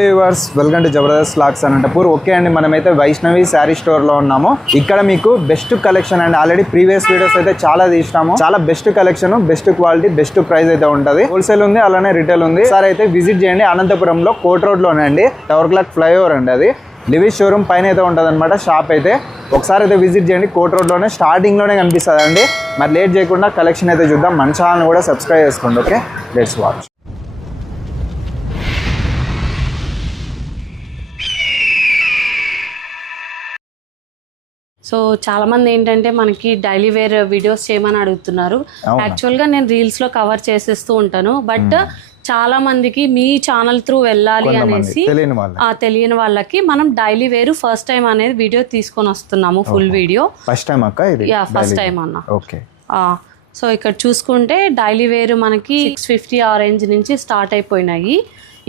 Viewers welcome to Jabardasth lakhs Anantapur. Okay అండి, మనమైతే Vaishnavi sari store లో ఉన్నాము. ఇక్కడ మీకు బెస్ట్ కలెక్షన్ అండి. ఆల్రెడీ ప్రీవియస్ వీడియోస్ అయితే చాలా తీసినాము. చాలా best collection, best quality, best price అయితే ఉంటది. హోల్సేల్ ఉంది, అలానే రిటైల్ ఉంది. సార్ అయితే విజిట్ చేయండి. అనంతపురంలో కోట్ రోడ్ లోనే అండి, టవర్ క్లాక్ ఫ్లైఓవర్ అండి. అది లివిస్ షోరూమ్ పైన అయితే ఉంటుంది అనమాట షాప్ అయితే. ఒకసారి అయితే విజిట్ చేయండి. కోట్ రోడ్ లోనే స్టార్టింగ్ లోనే కనిపిస్తుంది అండి. మరి లేట్ చేయకుండా కలెక్షన్ అయితే చూద్దాం. మన ఛానల్ కూడా సబ్స్క్రైబ్ చేసుకోండి. Okay, let's watch. సో చాలా మంది ఏంటంటే మనకి డైలీ వేర్ వీడియోస్ చేయమని అడుగుతున్నారు. యాక్చువల్గా నేను రీల్స్లో కవర్ చేసేస్తూ ఉంటాను, బట్ చాలా మందికి మీ ఛానల్ త్రూ వెళ్ళాలి అనేసి తెలియని వాళ్ళకి మనం డైలీ వేరు ఫస్ట్ టైం అనేది వీడియో తీసుకొని వస్తున్నాము. ఫుల్ వీడియో ఫస్ట్ టైం అక్క, ఇది ఫస్ట్ టైం అన్న. ఓకే. సో ఇక్కడ చూసుకుంటే డైలీ వేరు మనకి 650 ఆ రేంజ్ నుంచి స్టార్ట్ అయిపోయినాయి.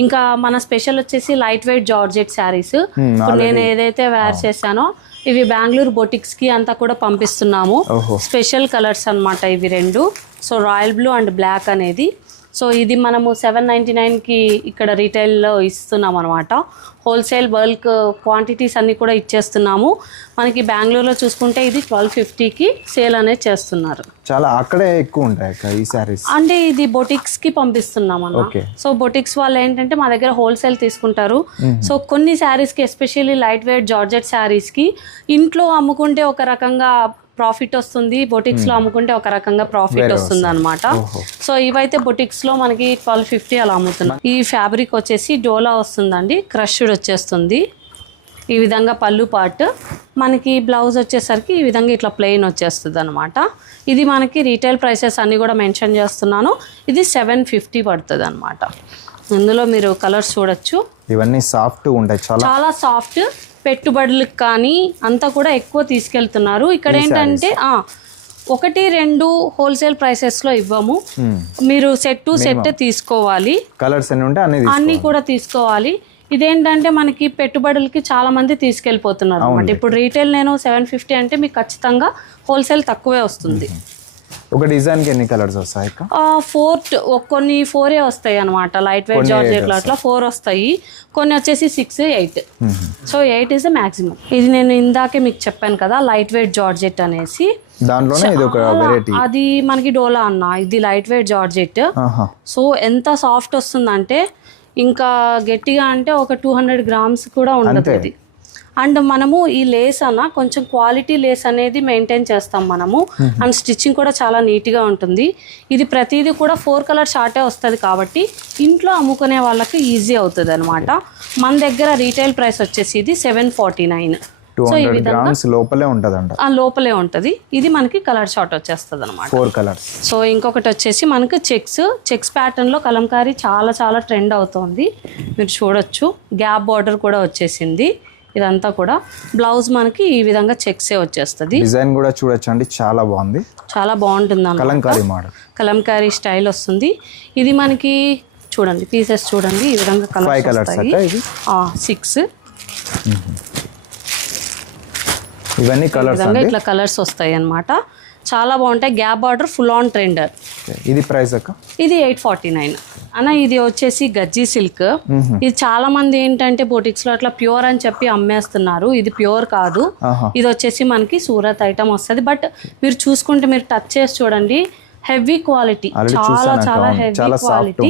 ఇంకా మన స్పెషల్ వచ్చేసి లైట్ వెయిట్ జార్జెట్ శారీస్. ఇప్పుడు నేను ఏదైతే వేర్ చేశానో ఇవి బెంగళూరు బొటిక్స్ కి అంతా కూడా పంపిస్తున్నాము. స్పెషల్ కలర్స్ అన్నమాట ఇవి రెండు. So royal blue and black అనేది. సో ఇది మనము 799కి ఇక్కడ రీటైల్లో ఇస్తున్నాం అనమాట. హోల్సేల్ బల్క్ క్వాంటిటీస్ అన్నీ కూడా ఇచ్చేస్తున్నాము. మనకి బెంగళూరులో చూసుకుంటే ఇది 1250కి సేల్ అనేది చేస్తున్నారు. చాలా అక్కడే ఎక్కువ ఉంటాయి ఈ సారీస్. అంటే ఇది బొటిక్స్కి పంపిస్తున్నాం అన్న. సో బొటిక్స్ వాళ్ళు ఏంటంటే మా దగ్గర హోల్సేల్ తీసుకుంటారు. సో కొన్ని శారీస్కి, ఎస్పెషల్లీ లైట్ వెయిట్ జార్జెట్ శారీస్కి ఇంట్లో అమ్ముకుంటే ఒక రకంగా ప్రాఫిట్ వస్తుంది, బొటిక్స్ లో అమ్ముకుంటే ఒక రకంగా ప్రాఫిట్ వస్తుంది అనమాట. సో ఇవైతే బొటిక్స్ లో మనకి 1250 అలా అమ్ముతున్నాం. ఈ ఫ్యాబ్రిక్ వచ్చేసి డోలా వస్తుందండి, క్రష్డ్ వచ్చేస్తుంది. ఈ విధంగా పళ్ళు పార్ట్, మనకి బ్లౌజ్ వచ్చేసరికి ఈ విధంగా ఇట్లా ప్లెయిన్ వచ్చేస్తుంది అనమాట. ఇది మనకి రీటైల్ ప్రైసెస్ అన్ని కూడా మెన్షన్ చేస్తున్నాను. ఇది 750 పడుతుంది అనమాట. ఇందులో మీరు కలర్స్ చూడొచ్చు. ఇవన్నీ సాఫ్ట్ ఉంటాయి, చాలా సాఫ్ట్. పెట్టుబడులకు కానీ అంతా కూడా ఎక్కువ తీసుకెళ్తున్నారు. ఇక్కడ ఏంటంటే 1-2 హోల్సేల్ ప్రైసెస్ లో ఇవ్వము. మీరు సెట్ టు సెట్ తీసుకోవాలి. కలర్స్ అన్ని కూడా తీసుకోవాలి. ఇదేంటంటే మనకి పెట్టుబడులకి చాలా మంది తీసుకెళ్ళిపోతున్నారు అనమాట. ఇప్పుడు రీటైల్ నేను 750 అంటే మీకు ఖచ్చితంగా హోల్సేల్ తక్కువే వస్తుంది. ఒక డిజైన్ కి ఎన్ని కలర్స్ వస్తాయి? 4 4 వస్తాయి అనమాట. లైట్ వెయిట్ జార్జెట్ అట్లా 4 వస్తాయి. కొన్ని వచ్చేసి 6, 8. So 8 is maximum. ఇది నేను ఇందాకే మీకు చెప్పాను కదా, లైట్ వెయిట్ జార్జెట్ అనేసి. దాంట్లోనే ఇది ఒక వెరైటీ. అది మనకి డోలా అన్న, ఇది లైట్ వెయిట్ జార్జెట్. సో ఎంత సాఫ్ట్ వస్తుందంటే ఇంకా గట్టిగా అంటే ఒక 200 గ్రామ్స్ కూడా ఉండదు ఇది. అండ్ మనము ఈ లేస్ అన్న కొంచెం క్వాలిటీ లేస్ అనేది మెయింటైన్ చేస్తాం మనము. అండ్ స్టిచ్చింగ్ కూడా చాలా నీట్గా ఉంటుంది. ఇది ప్రతిదీ కూడా 4 కలర్ షార్టే వస్తుంది కాబట్టి ఇంట్లో అమ్ముకునే వాళ్ళకి ఈజీ అవుతుంది అనమాట. మన దగ్గర రీటైల్ ప్రైస్ వచ్చేసి ఇది 749. సో ఈ విధంగా లోపలే ఉంటుంది. ఇది మనకి కలర్ షార్ట్ వచ్చేస్తుంది అనమాట, 4 కలర్స్. సో ఇంకొకటి వచ్చేసి మనకి చెక్స్ ప్యాటర్న్ లో కలంకారీ చాలా చాలా ట్రెండ్ అవుతుంది. మీరు చూడొచ్చు, గ్యాప్ బార్డర్ కూడా వచ్చేసింది. ఇదంతా కూడా బ్లౌజ్ మనకి ఈ విధంగా చెక్సే వచ్చేస్తుంది. డిజైన్ కూడా చూడొచ్చు అండి, చాలా బాగుంది, చాలా బాగుంటుంది అన్నమాట. కలంకారీ స్టైల్ వస్తుంది. ఇది మనకి చూడండి, పీసెస్ చూడండి, ఈ విధంగా కలర్స్ 6. ఇవన్నీ కలర్స్ ఇట్లా కలర్స్ వస్తాయి అన్నమాట. చాలా బాగుంటాయి. గ్యాప్ బార్డర్ ఫుల్ ఆన్ ట్రెండర్. ఇది ప్రైస్ అక్క? ఇది 849 అన్న. ఇది వచ్చేసి గజ్జీ సిల్క్. ఇది చాలా మంది ఏంటంటే బొటిక్స్ లో అట్లా ప్యూర్ అని చెప్పి అమ్మేస్తున్నారు. ఇది ప్యూర్ కాదు. ఇది వచ్చేసి మనకి సూరత్ ఐటమ్ వస్తుంది. బట్ మీరు చూసుకుంటే, మీరు టచ్ చేసి చూడండి, హెవీ క్వాలిటీ, చాలా చాలా హెవీ క్వాలిటీ.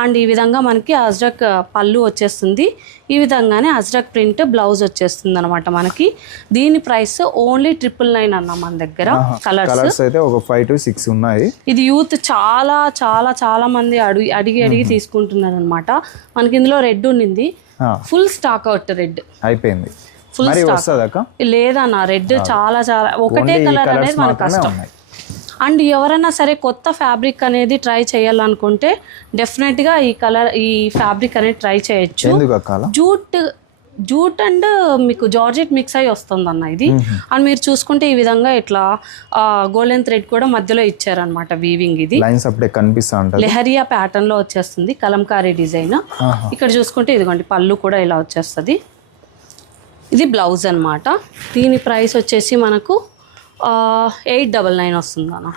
అండ్ ఈ విధంగా మనకి అజ్రక్ పళ్ళు వచ్చేస్తుంది. ఈ విధంగానే అజ్రక్ ప్రింట్ బ్లౌజ్ వచ్చేస్తుంది అనమాట మనకి. దీని ప్రైస్ ఓన్లీ 999 అన్న మన దగ్గర. కలర్స్ అయితే ఒక 5 to 6 ఉన్నాయి. ఇది యూత్ చాలా చాలా చాలా మంది అడిగి తీసుకుంటున్నారు అనమాట. మనకి ఇందులో రెడ్ ఉన్నింది, ఫుల్ స్టాక్ అవుట్. రెడ్ అయిపోయింది, ఫుల్ స్టాక్ లేదన్న. రెడ్ చాలా చాలా ఒకటే కలర్ అనేది మనకు కష్టం. అండ్ ఎవరైనా సరే కొత్త ఫ్యాబ్రిక్ అనేది ట్రై చేయాలనుకుంటే డెఫినెట్గా ఈ ఫ్యాబ్రిక్ అనేది ట్రై చేయొచ్చు. జూట్ అండ్ మీకు జార్జెట్ మిక్స్ అయ్యి వస్తుంది అన్న ఇది. అండ్ మీరు చూసుకుంటే ఈ విధంగా ఇట్లా గోల్డెన్ థ్రెడ్ కూడా మధ్యలో ఇచ్చారనమాట వీవింగ్. ఇది లెహరియా ప్యాటర్న్ లో వచ్చేస్తుంది, కలంకారీ డిజైన్. ఇక్కడ చూసుకుంటే ఇదిగోండి పళ్ళు కూడా ఇలా వచ్చేస్తుంది. ఇది బ్లౌజ్ అనమాట. దీని ప్రైస్ వచ్చేసి మనకు 899 వస్తుంది అన్న.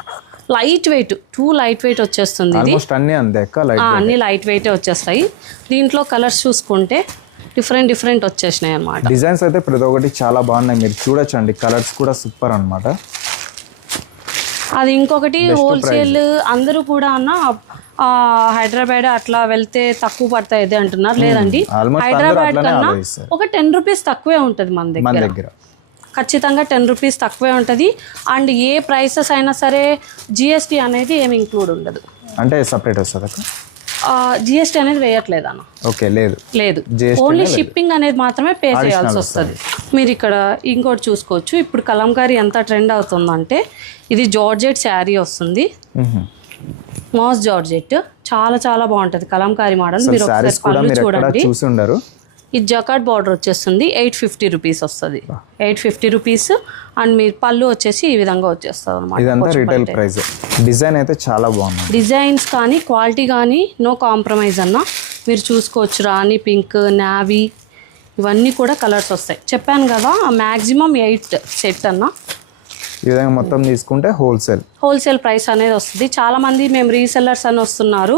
లైట్ వెయిట్, లైట్ వెయిట్ వచ్చేస్తుంది ఇది. ఆల్మోస్ట్ అన్ని అంతే అక్క, అన్ని లైట్ వెయిట్ వచ్చేస్తాయి. దీంట్లో కలర్స్ చూసుకుంటే డిఫరెంట్ వచ్చేసినాయి అనమాట. డిజైన్స్ అయితే ప్రతి ఒక్కటి చాలా బాగున్నాయి, మీరు చూడొచ్చండి. కలర్స్ కూడా సూపర్ అన్నమాట. అది ఇంకొకటి హోల్సేల్ అందరూ కూడా అన్న హైదరాబాద్ అట్లా వెళ్తే తక్కువ పడతాయి ఇది అంటున్నారు. లేదండి, హైదరాబాద్ కన్నా ఒక 10 రూపీస్ తక్కువే ఉంటుంది మన దగ్గర. ఖచ్చితంగా 10 రూపీస్ తక్కువే ఉంటుంది. అండ్ ఏ ప్రైసెస్ అయినా సరే జిఎస్టీ అనేది ఏమి ఇంక్లూడ్ ఉండదు. అంటే సపరేట్ వస్తుంది అక్క? జిఎస్టీ అనేది వేయట్లేదు అన్న. ఓకే, లేదు. ఓన్లీ షిప్పింగ్ అనేది మాత్రమే పే చేయాల్సి వస్తుంది. మీరు ఇక్కడ ఇంకోటి చూసుకోవచ్చు. ఇప్పుడు కలంకారీ ఎంత ట్రెండ్ అవుతుందంటే ఇది జార్జెట్ శారీ వస్తుంది, మాస్ జార్జెట్. చాలా బాగుంటది కలంకారీ మోడల్. మీరు ఒకసారి పళ్ళు చూడండి. ఇది జకాట్ బార్డర్ వచ్చేస్తుంది. 850 రూపీస్ వస్తుంది. 850 రూపీస్. అండ్ మీ పళ్ళు వచ్చేసి ఈ విధంగా వచ్చేస్తుంది అనమాట. Retail price. డిజైన్ అయితే చాలా బాగుంది. డిజైన్స్ కానీ క్వాలిటీ కానీ నో కాంప్రమైజ్ అన్న. మీరు చూసుకోవచ్చు. రాణి పింక్, నావీ ఇవన్నీ కూడా కలర్స్ వస్తాయి. చెప్పాను కదా మ్యాక్సిమం 8 సెట్ అన్న. ఈ విధంగా మొత్తం తీసుకుంటే హోల్సేల్ ప్రైస్ అనేది వస్తుంది. చాలా మంది మేము రీసెల్లర్స్ అని వస్తున్నారు.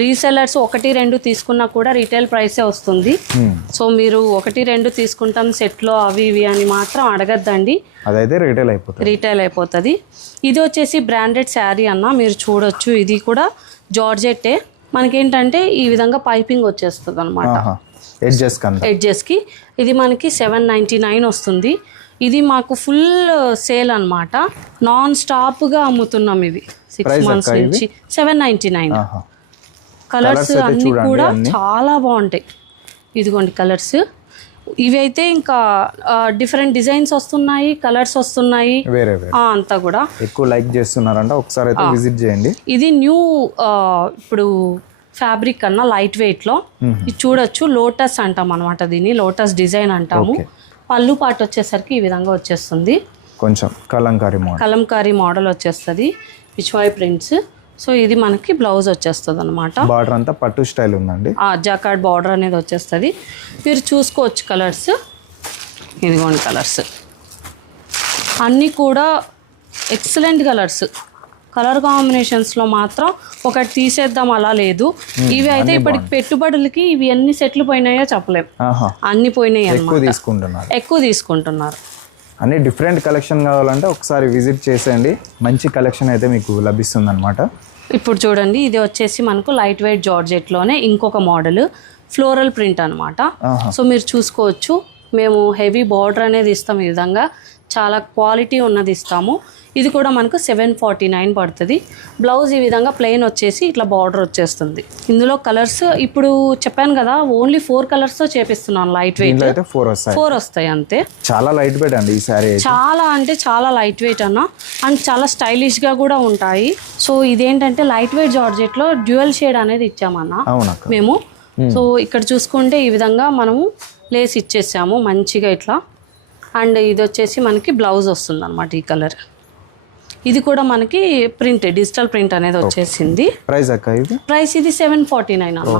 రీసెల్లర్స్ 1-2 తీసుకున్నా కూడా రీటైల్ ప్రైసే వస్తుంది. సో మీరు 1-2 తీసుకుంటాం సెట్లో అవి ఇవి అని మాత్రం అడగద్దండి, అదైతే రీటైల్ అయిపోతుంది. ఇది వచ్చేసి బ్రాండెడ్ శారీ అన్న. మీరు చూడొచ్చు. ఇది కూడా జార్జెట్టే. మనకేంటంటే ఈ విధంగా పైపింగ్ వచ్చేస్తుంది అనమాట ఎడ్జెస్కి. ఇది మనకి 799 వస్తుంది. ఇది మాకు ఫుల్ సేల్ అనమాట. నాన్ స్టాప్గా అమ్ముతున్నాం ఇవి 6 months నుంచి. 799. కలర్స్ అన్నీ కూడా చాలా బాగుంటాయి. ఇదిగోండి కలర్స్. ఇవి అయితే ఇంకా డిఫరెంట్ డిజైన్స్ వస్తున్నాయి, కలర్స్ వస్తున్నాయి. అంతా కూడా ఎక్కువ లైక్ చేస్తున్నారంట. ఒకసారి అయితే విజిట్ చేయండి. ఇది న్యూ ఇప్పుడు ఫ్యాబ్రిక్ అన్న లైట్ వెయిట్ లో. ఇది చూడొచ్చు. లోటస్ అంటాం అనమాట దీన్ని. లోటస్ డిజైన్ అంటాము. పళ్ళు పాటు వచ్చేసరికి ఈ విధంగా వచ్చేస్తుంది. కొంచెం కలంకారీ మోడల్ వచ్చేస్తుంది. పిచ్వాయ్ ప్రింట్స్. సో ఇది మనకి బ్లౌజ్ వచ్చేస్తుంది అనమాట. బార్డర్ అంతా పట్టు స్టైల్ ఉందండి. జాకార్డ్ బార్డర్ అనేది వచ్చేస్తుంది. మీరు చూసుకోవచ్చు కలర్స్. ఇదిగోండి కలర్స్ అన్నీ కూడా ఎక్సలెంట్ కలర్స్. కలర్ కాంబినేషన్స్లో మాత్రం ఒకటి తీసేద్దాం అలా లేదు. ఇవి అయితే ఇప్పటికి పెట్టుబడులకి ఇవి ఎన్ని సెట్లు పోయినాయో చెప్పలేం. అన్ని పోయినాయి అన్నమాట. ఎక్కువ తీసుకుంటున్నారు. అన్ని డిఫరెంట్ కలెక్షన్ కావాలంటే ఒకసారి విజిట్ చేసేయండి. మంచి కలెక్షన్ అయితే మీకు లభిస్తుంది అనమాట. ఇప్పుడు చూడండి. ఇది వచ్చేసి మనకు లైట్ వెయిట్ జార్జెట్లోనే ఇంకొక మోడల్ ఫ్లోరల్ ప్రింట్ అనమాట. సో మీరు చూసుకోవచ్చు. మేము హెవీ బార్డర్ అనేది ఇస్తాం. ఈ విధంగా చాలా క్వాలిటీ ఉన్నది ఇస్తాము. ఇది కూడా మనకు 749 పడుతుంది. బ్లౌజ్ ఈ విధంగా ప్లెయిన్ వచ్చేసి ఇట్లా బార్డర్ వచ్చేస్తుంది. ఇందులో కలర్స్ ఇప్పుడు చెప్పాను కదా ఓన్లీ 4 కలర్స్తో చేపిస్తున్నాను. లైట్ వెయిట్ 4 వస్తాయి అంతే. చాలా లైట్ వెయిట్ అండి ఈ సారీ. చాలా అంటే చాలా లైట్ వెయిట్ అన్న. అండ్ చాలా స్టైలిష్గా కూడా ఉంటాయి. సో ఇదేంటంటే లైట్ వెయిట్ జార్జెట్లో డ్యూయల్ షేడ్ అనేది ఇచ్చామన్న మేము. సో ఇక్కడ చూసుకుంటే ఈ విధంగా మనము లేస్ ఇచ్చేసాము మంచిగా ఇట్లా. అండ్ ఇది వచ్చేసి మనకి బ్లౌజ్ వస్తుంది అనమాట ఈ కలర్. ఇది కూడా మనకి ప్రింట్ డిజిటల్ ప్రింట్ అనేది వచ్చేసింది. ప్రైస్ ఇది 749 అన్న.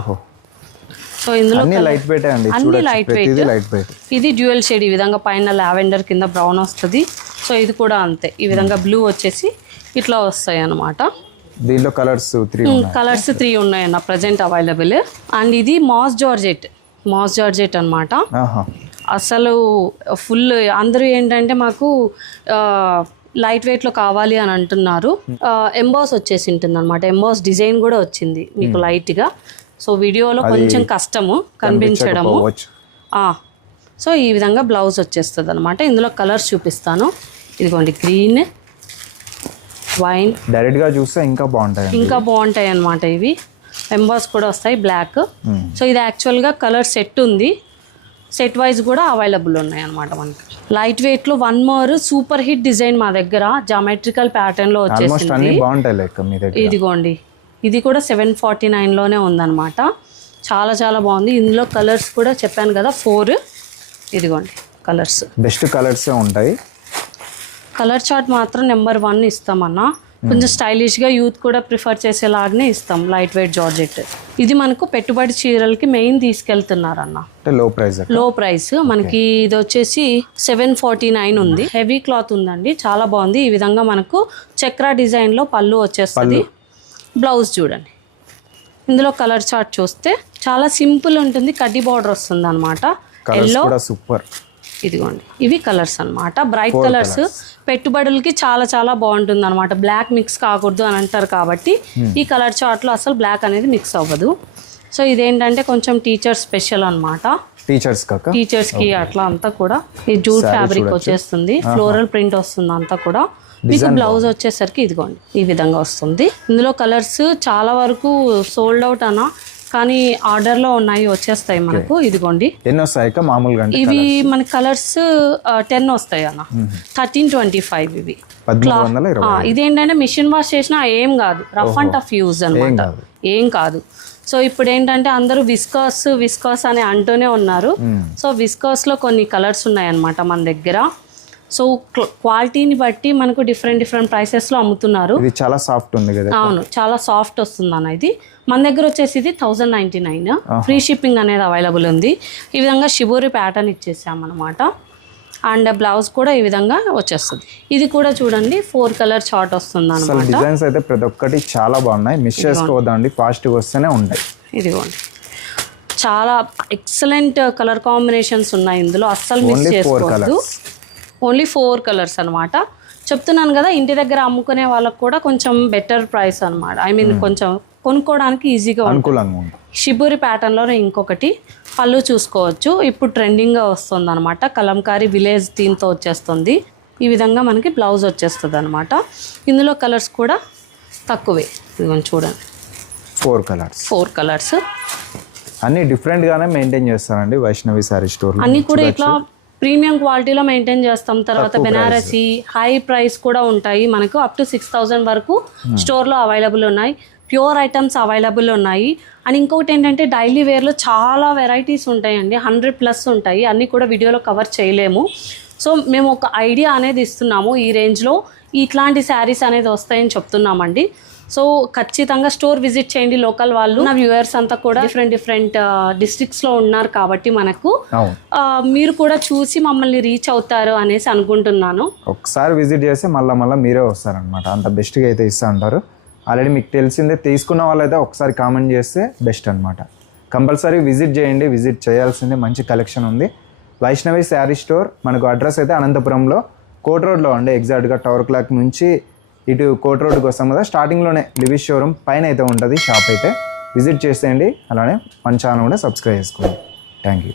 సో ఇందులో అన్ని లైట్ వెయిట్. ఇది డ్యూయల్ షేడ్ ఈ విధంగా పైన లావెండర్ కింద బ్రౌన్ వస్తుంది. సో ఇది కూడా అంతే. ఈ విధంగా బ్లూ వచ్చేసి ఇట్లా వస్తాయి అన్నమాట. దీనిలో కలర్స్ 3 ఉన్నాయన్న ప్రజెంట్ అవైలబుల్. అండ్ ఇది మాస్ జార్జెట్ అన్నమాట. అసలు ఫుల్ అందరూ ఏంటంటే మాకు లైట్ వెయిట్లో కావాలి అని అంటున్నారు. ఎంబాస్ వచ్చేసి ఉంటుంది అనమాట. ఎంబాస్ డిజైన్ కూడా వచ్చింది మీకు లైట్గా. సో వీడియోలో కొంచెం కష్టము కనిపించడము. సో ఈ విధంగా బ్లౌజ్ వచ్చేస్తుంది అనమాట. ఇందులో కలర్స్ చూపిస్తాను. ఇదిగోండి గ్రీన్, వైన్. డైరెక్ట్గా చూస్తే ఇంకా బాగుంటాయి అనమాట. ఇవి ఎంబాస్ కూడా వస్తాయి బ్లాక్. సో ఇది యాక్చువల్గా కలర్ సెట్ ఉంది. సెట్ వైజ్ కూడా అవైలబుల్ ఉన్నాయి అనమాట మనకి. లైట్ వెయిట్ లో 1 మోర్ సూపర్ హిట్ డిజైన్ మా దగ్గర జామెట్రికల్ ప్యాటర్న్ లో వచ్చేసింది. ఇదిగోండి. ఇది కూడా 749 లోనే ఉందన్నమాట. చాలా బాగుంది. ఇందులో కలర్స్ కూడా చెప్పాను కదా 4. ఇదిగోండి కలర్స్. బెస్ట్ కలర్స్ ఉంటాయి. కలర్ చార్ట్ మాత్రం నెంబర్ 1 ఇస్తామన్నా. కొంచెం స్టైలిష్గా యూత్ కూడా ప్రిఫర్ చేసేలాగానే ఇస్తాం లైట్ వెయిట్ జార్జెట్. ఇది మనకు పెట్టుబడి చీరలకి మెయిన్ తీసుకెళ్తున్నారన్న. అంటే లో ప్రైస్ మనకి ఇది వచ్చేసి 749 ఉంది. హెవీ క్లాత్ ఉందండి, చాలా బాగుంది. ఈ విధంగా మనకు చక్రా డిజైన్లో పళ్ళు వచ్చేస్తుంది. బ్లౌజ్ చూడండి, ఇందులో కలర్ చార్ట్ చూస్తే చాలా సింపుల్ ఉంటుంది, కడ్డీ బార్డర్ వస్తుంది అనమాట. Yellow super. ఇదిగోండి, ఇవి కలర్స్ అన్నమాట, బ్రైట్ కలర్స్. పెట్టుబడులకి చాలా చాలా బాగుంటుంది అనమాట. బ్లాక్ మిక్స్ కాకూడదు అని అంటారు కాబట్టి ఈ కలర్ చార్ట్లో అసలు బ్లాక్ అనేది మిక్స్ అవ్వదు. సో ఇదేంటంటే కొంచెం టీచర్ స్పెషల్ అనమాట. టీచర్స్ కి అట్లా అంతా కూడా ఈ జూట్ ఫ్యాబ్రిక్ వచ్చేస్తుంది, ఫ్లోరల్ ప్రింట్ వస్తుంది అంతా కూడా. మీకు బ్లౌజ్ వచ్చేసరికి ఇదిగోండి ఈ విధంగా వస్తుంది. ఇందులో కలర్స్ చాలా వరకు సోల్డ్ అవుట్ అన్న, కానీ ఆర్డర్లో ఉన్నాయి, వచ్చేస్తాయి మనకు. ఇదిగోండి ఎన్ని వస్తాయి మామూలుగా? ఇవి మన కలర్స్ 10 వస్తాయి అన్న. 1325 ఇవి. ఇదేంటంటే మిషన్ వాష్ చేసినా ఏం కాదు, రఫ్ అండ్ టఫ్ యూజ్ అనమాట, ఏం కాదు. సో ఇప్పుడు ఏంటంటే అందరూ విస్కాస్ అని అంటూనే ఉన్నారు. సో విస్కాస్లో కొన్ని కలర్స్ ఉన్నాయన్నమాట మన దగ్గర. సో క్వాలిటీని బట్టి మనకు డిఫరెంట్ ప్రైసెస్లో అమ్ముతున్నారు. ఇది చాలా సాఫ్ట్ ఉంది కదా? అవును, చాలా సాఫ్ట్ వస్తుంది అన్న. ఇది మన దగ్గర వచ్చేసి ఇది 1099, ఫ్రీ షిప్పింగ్ అనేది అవైలబుల్ ఉంది. ఈ విధంగా షిబోరి ప్యాటర్న్ ఇచ్చేసామన్నమాట. అండ్ బ్లౌజ్ కూడా ఈ విధంగా వచ్చేస్తుంది. ఇది కూడా చూడండి 4 కలర్ చార్ట్ వస్తుంది అన్నమాట. డిజైన్స్ అయితే ప్రతి ఒక్కటి చాలా బాగున్నాయి, మిస్ చేసుకోవద్దండి, ఫాస్ట్గా వస్తేనే ఉంటాయి. ఇదిగోండి చాలా ఎక్సలెంట్ కలర్ కాంబినేషన్స్ ఉన్నాయి ఇందులో, అస్సలు మిస్ చేసుకోవద్దు. ఓన్లీ 4 కలర్స్ అనమాట. చెప్తున్నాను కదా, ఇంటి దగ్గర అమ్ముకునే వాళ్ళకి కూడా కొంచెం బెటర్ ప్రైస్ అనమాట. ఐ మీన్ కొంచెం కొనుక్కోవడానికి ఈజీగా ఉంటుంది. షిబూరి ప్యాటర్న్లో ఇంకొకటి పళ్ళు చూసుకోవచ్చు, ఇప్పుడు ట్రెండింగ్గా వస్తుంది అనమాట. కలంకారీ విలేజ్ థీమ్తో వచ్చేస్తుంది. ఈ విధంగా మనకి బ్లౌజ్ వచ్చేస్తుంది అనమాట. ఇందులో కలర్స్ కూడా తక్కువే, ఇదిగోండి చూడండి 4 కలర్స్. అన్ని డిఫరెంట్గానే మెయింటైన్ చేస్తారండి వైష్ణవి శారీ స్టోర్. అన్నీ కూడా ఇట్లా ప్రీమియం క్వాలిటీలో మెయింటైన్ చేస్తాం. తర్వాత బెనారసీ హై ప్రైస్ కూడా ఉంటాయి మనకు. అప్ టు 6000 వరకు స్టోర్లో అవైలబుల్ ఉన్నాయి. ప్యూర్ ఐటమ్స్ అవైలబుల్ ఉన్నాయి. అండ్ ఇంకొకటి ఏంటంటే డైలీ వేర్లో చాలా వెరైటీస్ ఉంటాయండి, 100+ ఉంటాయి. అన్నీ కూడా వీడియోలో కవర్ చేయలేము. సో మేము ఒక ఐడియా అనేది ఇస్తున్నాము, ఈ రేంజ్లో ఇట్లాంటి శారీస్ అనేది వస్తాయని చెప్తున్నామండి. సో ఖచ్చితంగా స్టోర్ విజిట్ చేయండి. లోకల్ వాళ్ళు, నా వ్యూవర్స్ అంతా కూడా డిఫరెంట్ డిస్ట్రిక్ట్స్లో ఉన్నారు కాబట్టి మనకు మీరు కూడా చూసి మమ్మల్ని రీచ్ అవుతారు అనేసి అనుకుంటున్నాను. ఒకసారి విజిట్ చేస్తే మళ్ళీ మీరే వస్తారనమాట, అంత బెస్ట్గా అయితే ఇస్తా అంటారు. ఆల్రెడీ మీకు తెలిసిందే, తీసుకున్న వాళ్ళైతే ఒకసారి కామెంట్ చేస్తే బెస్ట్ అనమాట. కంపల్సరీ విజిట్ చేయండి, విజిట్ చేయాల్సిందే, మంచి కలెక్షన్ ఉంది. వైష్ణవి శారీ స్టోర్ మనకు అడ్రస్ అయితే అనంతపురంలో కోట్ రోడ్లో అండి. ఎగ్జాక్ట్గా టవర్ క్లాక్ నుంచి ఇటు కోట్ రోడ్కి వస్తాం కదా, స్టార్టింగ్లోనే లివిస్ షోరూమ్ పైన అయితే ఉంటుంది షాప్ అయితే. విజిట్ చేసేయండి. అలానే మన ఛానల్ కూడా సబ్స్క్రైబ్ చేసుకోండి. Thank you.